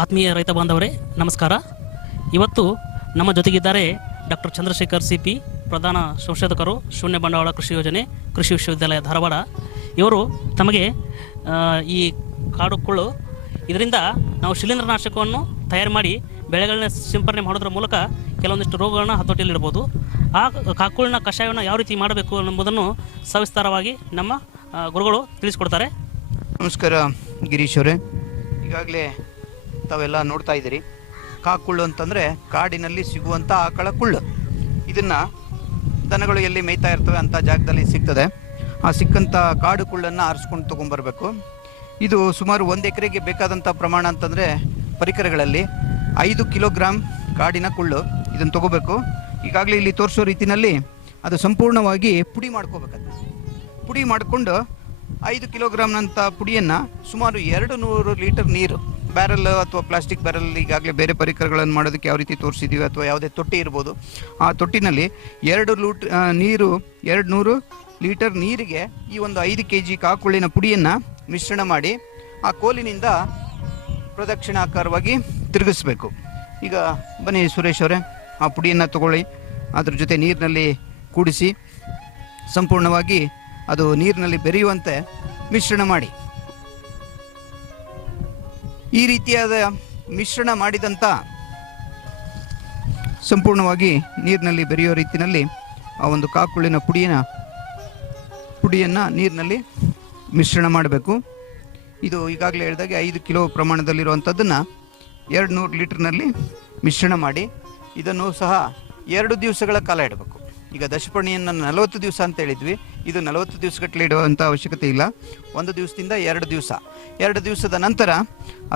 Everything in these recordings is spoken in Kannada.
ಆತ್ಮೀಯ ರೈತ ಬಾಂಧವರೇ, ನಮಸ್ಕಾರ. ಇವತ್ತು ನಮ್ಮ ಜೊತೆಗಿದ್ದಾರೆ ಡಾಕ್ಟರ್ ಚಂದ್ರಶೇಖರ್ ಸಿ ಪಿ ಪ್ರಧಾನ ಸಂಶೋಧಕರು, ಶೂನ್ಯ ಬಂಡವಾಳ ಕೃಷಿ ಯೋಜನೆ, ಕೃಷಿ ವಿಶ್ವವಿದ್ಯಾಲಯ ಧಾರವಾಡ. ಇವರು ತಮಗೆ ಈ ಕಾಡು ಕುಳ್ಳು, ಇದರಿಂದ ನಾವು ಶಿಲೀಂಧ್ರನಾಶಕವನ್ನು ತಯಾರು ಮಾಡಿ ಬೆಳೆಗಳನ್ನ ಸಿಂಪರಣೆ ಮಾಡೋದ್ರ ಮೂಲಕ ಕೆಲವೊಂದಿಷ್ಟು ರೋಗಗಳನ್ನ ಹತೋಟಿಯಲ್ಲಿಡ್ಬೋದು ಆ ಕಾಕುಳಿನ ಕಷಾಯವನ್ನು ಯಾವ ರೀತಿ ಮಾಡಬೇಕು ಎಂಬುದನ್ನು ಸವಿಸ್ತಾರವಾಗಿ ನಮ್ಮ ಗುರುಗಳು ತಿಳಿಸ್ಕೊಡ್ತಾರೆ. ನಮಸ್ಕಾರ, ಗಿರೀಶ್ ಅವರೇ. ಈಗಾಗಲೇ ತಾವೆಲ್ಲ ನೋಡ್ತಾ ಇದ್ದೀರಿ. ಕಾಕುಳ್ಳು ಅಂತಂದರೆ ಕಾಡಿನಲ್ಲಿ ಸಿಗುವಂಥ ಆಕಳ ಕುಳ್ಳು. ಇದನ್ನು ದನಗಳು ಎಲ್ಲಿ ಮೇಯ್ತಾ ಇರ್ತವೆ ಅಂಥ ಜಾಗದಲ್ಲಿ ಸಿಗ್ತದೆ. ಆ ಸಿಕ್ಕಂಥ ಕಾಡು ಕುಳ್ಳನ್ನು ಆರಿಸ್ಕೊಂಡು ತೊಗೊಂಬರ್ಬೇಕು. ಇದು ಸುಮಾರು ಒಂದು ಎಕರೆಗೆ ಬೇಕಾದಂಥ ಪ್ರಮಾಣ ಅಂತಂದರೆ ಪರಿಕರಗಳಲ್ಲಿ ಐದು ಕಿಲೋಗ್ರಾಮ್ ಕಾಡಿನ ಕುಳ್ಳು ಇದನ್ನು ತಗೋಬೇಕು. ಈಗಾಗಲೇ ಇಲ್ಲಿ ತೋರಿಸೋ ರೀತಿಯಲ್ಲಿ ಅದು ಸಂಪೂರ್ಣವಾಗಿ ಪುಡಿ ಮಾಡ್ಕೋಬೇಕದು ಪುಡಿ ಮಾಡಿಕೊಂಡು ಐದು ಕಿಲೋಗ್ರಾಮ್ನಂಥ ಪುಡಿಯನ್ನು ಸುಮಾರು ಎರಡು ನೂರು ಲೀಟರ್ ನೀರು ಬ್ಯಾರಲ್ ಅಥವಾ ಪ್ಲಾಸ್ಟಿಕ್ ಬ್ಯಾರಲ್ ಈಗಾಗಲೇ ಬೇರೆ ಪರಿಕರಗಳನ್ನು ಮಾಡೋದಕ್ಕೆ ಯಾವ ರೀತಿ ತೋರಿಸಿದ್ದೀವಿ ಅಥವಾ ಯಾವುದೇ ತೊಟ್ಟಿ ಇರ್ಬೋದು. ಆ ತೊಟ್ಟಿನಲ್ಲಿ ಎರಡು ಲೂಟ್ ನೀರು ಎರಡು ನೂರು ಲೀಟರ್ ನೀರಿಗೆ ಈ ಒಂದು ಐದು ಕೆ ಜಿ ಕಾಕುಳ್ಳಿನ ಪುಡಿಯನ್ನು ಮಿಶ್ರಣ ಮಾಡಿ ಆ ಕೋಲಿನಿಂದ ಪ್ರದಕ್ಷಿಣಾಕಾರವಾಗಿ ತಿರುಗಿಸ್ಬೇಕು. ಈಗ ಬನ್ನಿ ಸುರೇಶ್ ಅವರೇ, ಆ ಪುಡಿಯನ್ನು ತಗೊಳ್ಳಿ. ಅದ್ರ ಜೊತೆ ನೀರಿನಲ್ಲಿ ಕೂಡಿಸಿ, ಸಂಪೂರ್ಣವಾಗಿ ಅದು ನೀರಿನಲ್ಲಿ ಬೆರೆಯುವಂತೆ ಮಿಶ್ರಣ ಮಾಡಿ. ಈ ರೀತಿಯಾದ ಮಿಶ್ರಣ ಮಾಡಿದಂಥ ಸಂಪೂರ್ಣವಾಗಿ ನೀರಿನಲ್ಲಿ ಬೆರೆಯೋ ರೀತಿಯಲ್ಲಿ ಆ ಒಂದು ಕಾಕುಳಿನ ಪುಡಿಯನ್ನ, ಪುಡಿಯನ್ನು ನೀರಿನಲ್ಲಿ ಮಿಶ್ರಣ ಮಾಡಬೇಕು. ಇದು ಈಗಾಗಲೇ ಹೇಳಿದಾಗೆ ಐದು ಕಿಲೋ ಪ್ರಮಾಣದಲ್ಲಿರುವಂಥದ್ದನ್ನು ಎರಡು ನೂರು ಲೀಟ್ರ್ನಲ್ಲಿ ಮಿಶ್ರಣ ಮಾಡಿ ಇದನ್ನು ಸಹ ಎರಡು ದಿವಸಗಳ ಕಾಲ ಇಡಬೇಕು. ಈಗ ದಶಪರ್ಣಿಯನ್ನು ನಲವತ್ತು ದಿವಸ ಅಂತ ಹೇಳಿದ್ವಿ. ಇದು ನಲವತ್ತು ದಿವಸಗಟ್ಟಲೆ ಇಡುವಂಥ ಅವಶ್ಯಕತೆ ಇಲ್ಲ. ಒಂದು ದಿವಸದಿಂದ ಎರಡು ದಿವಸ. ಎರಡು ದಿವಸದ ನಂತರ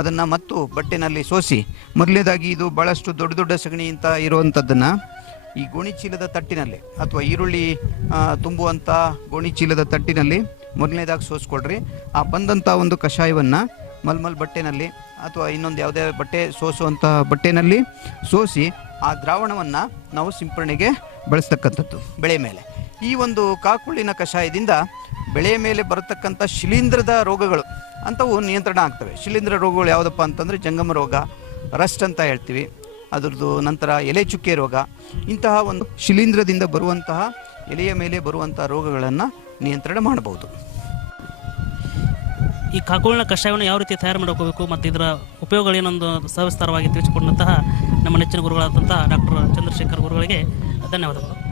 ಅದನ್ನು ಮತ್ತು ಬಟ್ಟೆನಲ್ಲಿ ಸೋಸಿ. ಮೊದಲನೇದಾಗಿ ಇದು ಭಾಳಷ್ಟು ದೊಡ್ಡ ದೊಡ್ಡ ಸಗಣಿ ಅಂತ ಇರುವಂಥದ್ದನ್ನು ಈ ಗೋಣಿಚೀಲದ ತಟ್ಟಿನಲ್ಲಿ ಅಥವಾ ಈರುಳ್ಳಿ ತುಂಬುವಂಥ ಗೋಣಿಚೀಲದ ತಟ್ಟಿನಲ್ಲಿ ಮೊದಲನೇದಾಗಿ ಸೋಸ್ಕೊಳ್ರಿ ಆ ಬಂದಂಥ ಒಂದು ಕಷಾಯವನ್ನು ಮಲ್ಮಲ್ ಬಟ್ಟೆನಲ್ಲಿ ಅಥವಾ ಇನ್ನೊಂದು ಯಾವುದೇ ಬಟ್ಟೆ ಸೋಸುವಂಥ ಬಟ್ಟೆನಲ್ಲಿ ಸೋಸಿ ಆ ದ್ರಾವಣವನ್ನು ನಾವು ಸಿಂಪರಣೆಗೆ ಬಳಸ್ತಕ್ಕಂಥದ್ದು. ಬೆಳೆ ಮೇಲೆ. ಈ ಒಂದು ಕಾಕುಳ್ಳಿನ ಕಷಾಯದಿಂದ ಬೆಳೆ ಮೇಲೆ ಬರತಕ್ಕಂಥ ಶಿಲೀಂಧ್ರದ ರೋಗಗಳು ಅಂಥವು ನಿಯಂತ್ರಣ ಆಗ್ತವೆ. ಶಿಲೀಂಧ್ರ ರೋಗಗಳು ಯಾವುದಪ್ಪ ಅಂತಂದರೆ ಜಂಗಮ ರೋಗ, ರಸ್ಟ್ ಅಂತ ಹೇಳ್ತೀವಿ. ಅದರದ್ದು ನಂತರ ಎಲೆ ಚುಕ್ಕೆ ರೋಗ, ಇಂತಹ ಒಂದು ಶಿಲೀಂಧ್ರದಿಂದ ಬರುವಂತಹ ಎಲೆಯ ಮೇಲೆ ಬರುವಂಥ ರೋಗಗಳನ್ನು ನಿಯಂತ್ರಣ ಮಾಡಬಹುದು. ಈ ಕಾಕುಳಿನ ಕಷಾಯವನ್ನು ಯಾವ ರೀತಿ ತಯಾರು ಮಾಡ್ಕೋಬೇಕು ಮತ್ತು ಇದರ ಉಪಯೋಗಗಳೇನೊಂದು ಸವಿಸ್ತಾರವಾಗಿ ತಿಳಿಸಿಕೊಂಡಂತಹ ಗುರುಗಳಾದಂತಹ ಡಾಕ್ಟರ್ ಚಂದ್ರಶೇಖರ್ ಗುರುಗಳಿಗೆ ಧನ್ಯವಾದಗಳು.